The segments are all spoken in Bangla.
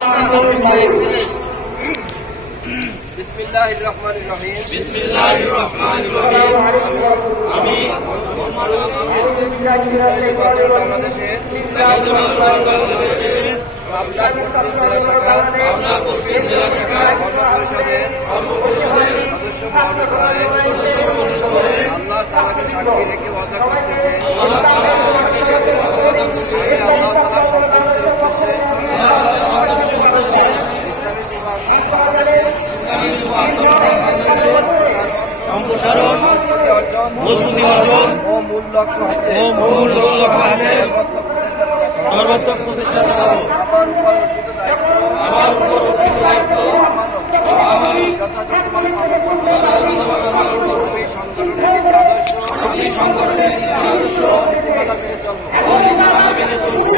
बिस्मिल्लाहिर्रहमानिर्रहीम। बिस्मिल्लाहिर्रहमानिर्रहीम। আমি বাংলাদেশের পাবনা পশ্চিম জেলা শাখা পরিষদের সদস্য মনোনীত হয়ে আল্লাহ তাআলাকে সাক্ষী রেখে ওয়াদা করছি যে আল্লাহ তাআলার সন্তুষ্টির উদ্দেশ্যে সম্প্রসারণ মজবুতি অর্জন ও মূল লক্ষ্য আছে সর্বাত্মক প্রচেষ্টা চালাবো। আমার উপর অর্পিত দায়িত্ব আমি যথাযথভাবে সংগঠনের আদর্শ নীতিমালা মেনে চলবো।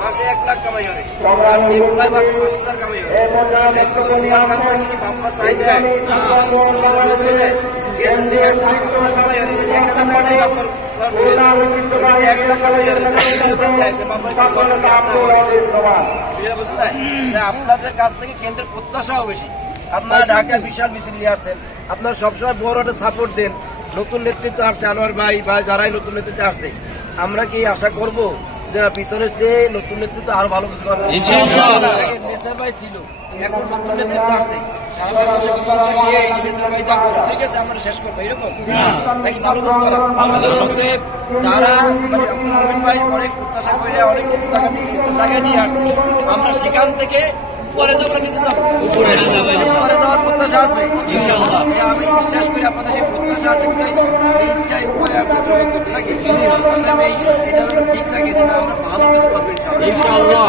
মাসে 1 লাখ কামাই হয়, মাসে 5,000 কামাই হয়। আপনাদের কাছ থেকে কেন্দ্রের প্রত্যাশাও বেশি। আপনারা ঢাকায় বিশাল মিছিল নিয়ে আসছেন, আপনারা সবসময় বড় একটা সাপোর্ট দেন। নতুন নেতৃত্ব আসছে, আনোয়ার ভাই বা যারাই নতুন নেতৃত্বে আসছে, আমরা কি আশা করব যে পিছনে যে নতুন নেতৃত্ব আরো ভালো কিছু করবে? নেসার ভাই ছিল, এখন নতুন নেতৃত্ব আসছে, সারা বাংলাদেশে ঠিক আছে আমরা শেষ করবো এরকম নাকি ভালো কিছু করে? যারা ভাই অনেক প্রত্যাশা করে অনেক কিছু জায়গায় নিয়ে আসছে, আমরা সেখান থেকে উপরে যাবো, নিচে যাবো, উপরে যাওয়ার প্রত্যাশা আছে। আমি বিশ্বাস করি আপনাদের সেই প্রত্যাশা আছে, উপরে আসছে সবাই করছে নাকি ঠিক থাকে যে আমরা ভালো কিছু পাবো ইনশাআল্লাহ।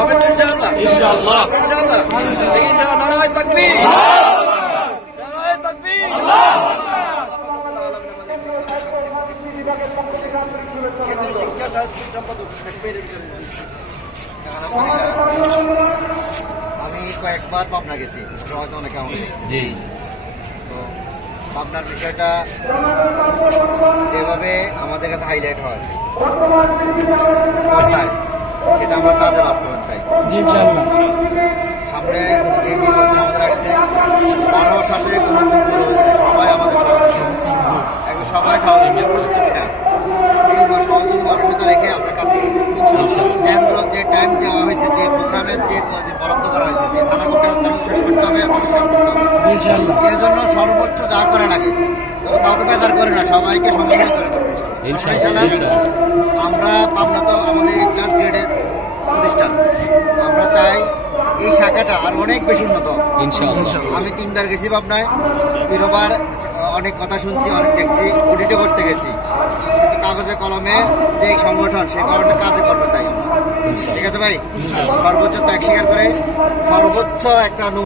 নারায়ে তাকবীর, নারায়ে তাকবীর। কেন্দ্রীয় শিক্ষা সংস্কৃতি সম্পাদক আমি কয়েকবার পাবনা গেছি, হয়তো অনেকে আমাকে দেখছি। তো পাবনার বিষয়টা যেভাবে আমাদের কাছে হাইলাইট হয় কথায়, সেটা আমরা কাজে বাস্তবায়ন চাই। সামনে যে নির্বাচন আমাদের আসছে, কারোর সাথে কোনো সবাই আমাদের সহযোগী, একদম সবাই সহযোগী প্রতিযোগী না। এই সহযোগী মানসিকতা রেখে আমরা কাজ করি। কেন্দ্র যে টাইম দেওয়া হয়েছে, যে প্রোগ্রামের যে বরাদ্দ করা হয়েছে, যে থানা কর্মীরা শেষ করতে হবে, শেষ করতে হবে। এর জন্য সর্বোচ্চ যা করা লাগে, কাউকে বেজার করে না, সবাইকে সমন্বয় করে করবে। আমরা পাবনা তো আমাদের ক্লাস গ্রেডের প্রতিষ্ঠান, আমরা চাই এই শাখাটা আর অনেক বেশি উন্নত। আমি 3বার গেছি পাবনায়, 3বার অনেক কথা শুনছি, অনেক দেখছি, অডিটে করতে গেছি, কিন্তু কাগজে কলমে যে সংগঠন সে কারণে কাজে করতে চাই আমরা। ঠিক আছে ভাই, সর্বোচ্চ ত্যাগ স্বীকার করে সর্বোচ্চ একটা